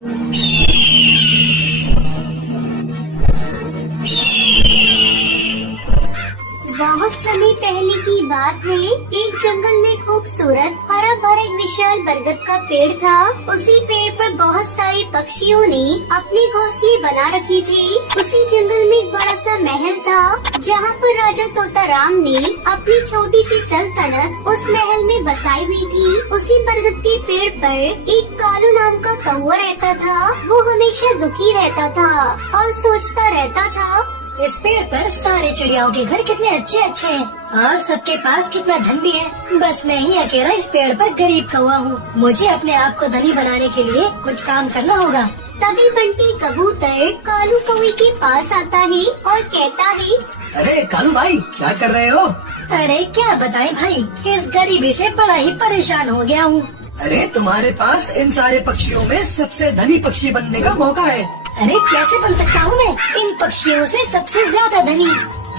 बहुत समय पहले की बात है। एक जंगल में खूबसूरत हरा भरा एक विशाल बरगद का पेड़ था। उसी पेड़ पर बहुत सारे पक्षियों ने अपने घोंसले बना रखी थी। उसी जंगल में एक बड़ा सा महल था, जहाँ पर राजा तोताराम ने अपनी छोटी सी सल्तनत उस महल में बसाई हुई थी। उसी बरगद के पेड़ पर एक कालू नाम का कौवा रहता था। वो हमेशा दुखी रहता था और सोचता रहता था, इस पेड़ पर सारे चिड़ियाओं के घर कितने अच्छे अच्छे हैं और सबके पास कितना धन भी है। बस मैं ही अकेला इस पेड़ पर गरीब कौवा हूँ। मुझे अपने आप को धनी बनाने के लिए कुछ काम करना होगा। तभी बंटी कबूतर कालू कौवे के पास आता है और कहता है, अरे कालू भाई, क्या कर रहे हो? अरे क्या बताएं भाई, इस गरीबी से बड़ा ही परेशान हो गया हूँ। अरे तुम्हारे पास इन सारे पक्षियों में सबसे धनी पक्षी बनने का मौका है। अरे कैसे बन सकता हूँ मैं इन पक्षियों से सबसे ज्यादा धनी?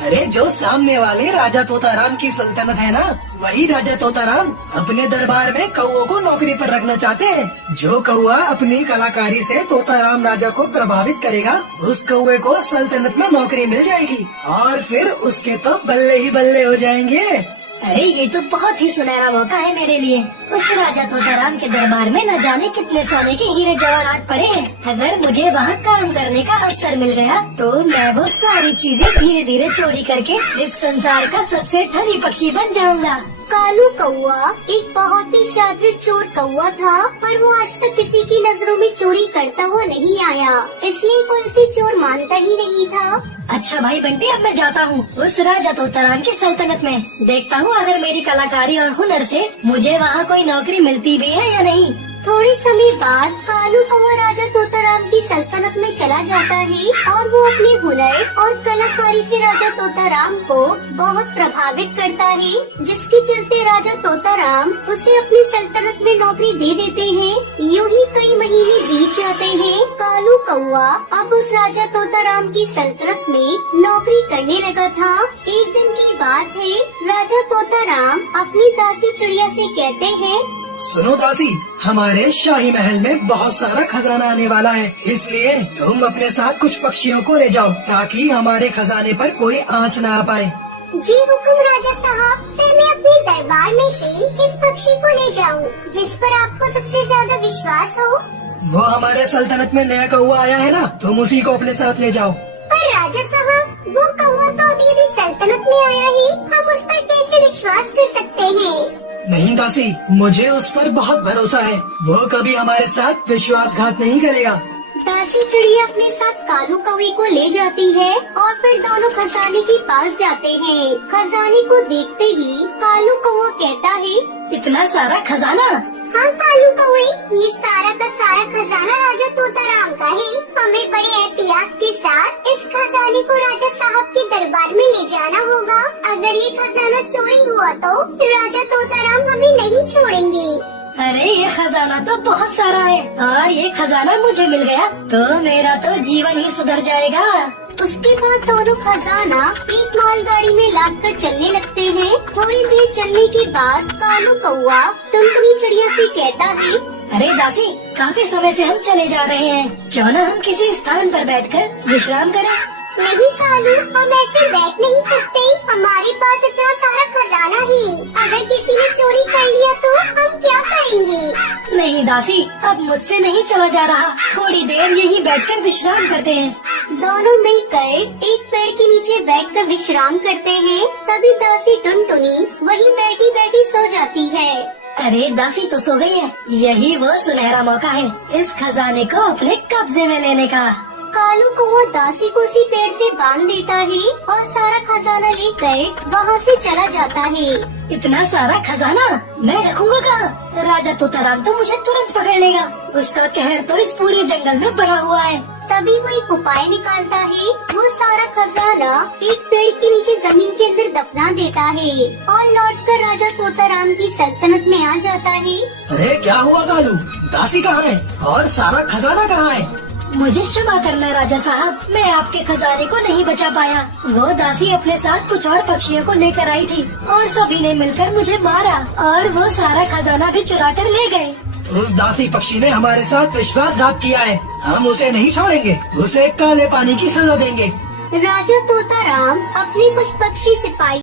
अरे जो सामने वाले राजा तोताराम की सल्तनत है ना, वही राजा तोताराम अपने दरबार में कौओं को नौकरी पर रखना चाहते हैं। जो कौआ अपनी कलाकारी से तोताराम राजा को प्रभावित करेगा, उस कौए को सल्तनत में नौकरी मिल जाएगी और फिर उसके तो बल्ले ही बल्ले हो जाएंगे। अरे ये तो बहुत ही सुनहरा मौका है मेरे लिए। उस राजा तोताराम के दरबार में न जाने कितने सोने के हीरे जवाहरात पड़े हैं। अगर मुझे वहाँ काम करने का अवसर मिल गया तो मैं वो सारी चीजें धीरे धीरे चोरी करके इस संसार का सबसे धनी पक्षी बन जाऊंगा। कालू कौवा एक बहुत ही शातिर चोर कौवा था, पर वो आज तक किसी की नजरों में चोरी करता हुआ नहीं आया, इसलिए कोई उसे चोर मानता ही नहीं था। अच्छा भाई बंटी, अब मैं जाता हूँ उस राजा तोताराम की सल्तनत में। देखता हूँ अगर मेरी कलाकारी और हुनर से मुझे वहाँ कोई नौकरी मिलती भी है या नहीं। थोड़े समय बाद कालू कौवा राजा तोताराम की सल्तनत में चला जाता है और वो अपने हुनर और कलाकारी से राजा तोताराम को बहुत प्रभावित करता है, जिसके चलते राजा तोताराम उसे अपनी सल्तनत में नौकरी दे देते हैं। यूं ही कई महीने बीत जाते हैं। कालू कौवा अब उस राजा तोताराम की सल्तनत में नौकरी करने लगा था। एक दिन की बात है, राजा तोताराम अपनी दासी चिड़िया से कहते हैं, सुनो दासी, हमारे शाही महल में बहुत सारा खजाना आने वाला है, इसलिए तुम अपने साथ कुछ पक्षियों को ले जाओ ताकि हमारे खजाने पर कोई आंच न आ पाए। जी हुक्म राजा साहब। फिर मैं अपने दरबार में से किस पक्षी को ले जाऊं जिस पर आपको सबसे ज्यादा विश्वास हो? वो हमारे सल्तनत में नया कौआ आया है ना, तुम उसी को अपने साथ ले जाओ। पर राजा साहब, वो कौवा तो अभी भी सल्तनत में आया है, हम उस पर कैसे विश्वास कर सकते हैं? नहीं दासी, मुझे उस पर बहुत भरोसा है, वो कभी हमारे साथ विश्वासघात नहीं करेगा। दासी चिड़िया अपने साथ कालू कौवे को ले जाती है और फिर दोनों खजाने के पास जाते हैं। खजाने को देखते ही कालू कौवा कहता है, इतना सारा खजाना? हाँ कालू कौवे, ये सारा का सारा खजाना राजा तोताराम का है। हमें बड़े एहतियात के साथ इस खजाने को राजा साहब के दरबार में ले जाना होगा। अगर ये खजाना चोरी हुआ तो राजा तोताराम हमें नहीं छोड़ेंगे। अरे ये खजाना तो बहुत सारा है और ये खजाना मुझे मिल गया तो मेरा तो जीवन ही सुधर जाएगा। उसके बाद दोनों खजाना एक मालगाड़ी में लादकर चलने लगते हैं। थोड़ी देर चलने के बाद कालू कौवा टुनटुनी चिड़िया से कहता है, अरे दासी, काफी समय से हम चले जा रहे हैं, क्यों न हम किसी स्थान पर बैठकर विश्राम करें? नहीं कालू, हम ऐसे बैठ नहीं सकते, हमारे पास इतना सारा खजाना है। अगर किसी ने चोरी कर लिया तो हम क्या करेंगे? नहीं दासी, अब मुझसे नहीं चला जा रहा, थोड़ी देर यहीं बैठकर विश्राम करते हैं। दोनों मिलकर एक पेड़ के नीचे बैठकर विश्राम करते हैं। तभी दासी टुनटुनी वहीं बैठी बैठी सो जाती है। अरे दासी तो सो गई है, यही वो सुनहरा मौका है इस खजाने को अपने कब्जे में लेने का। कालू कौवा दासी को उसी पेड़ से बांध देता है और सारा खजाना लेकर वहाँ से चला जाता है। इतना सारा खजाना मैं रखूंगा कहाँ? राजा तोताराम तो मुझे तुरंत पकड़ लेगा, उसका कहर तो इस पूरे जंगल में भरा हुआ है। तभी वो एक उपाय निकालता है। वो सारा खजाना एक पेड़ के नीचे जमीन के अंदर दफना देता है और लौटकर राजा तोताराम की सल्तनत में आ जाता है। अरे क्या हुआ कालू, दासी कहाँ है और सारा खजाना कहाँ है? मुझे क्षमा करना राजा साहब, मैं आपके खजाने को नहीं बचा पाया। वो दासी अपने साथ कुछ और पक्षियों को लेकर आई थी और सभी ने मिलकर मुझे मारा और वो सारा खजाना भी चुरा कर ले गए। उस दासी पक्षी ने हमारे साथ विश्वासघात किया है, हम उसे नहीं छोड़ेंगे, उसे काले पानी की सजा देंगे। राजा तोताराम अपने कुछ पक्षी सिपाही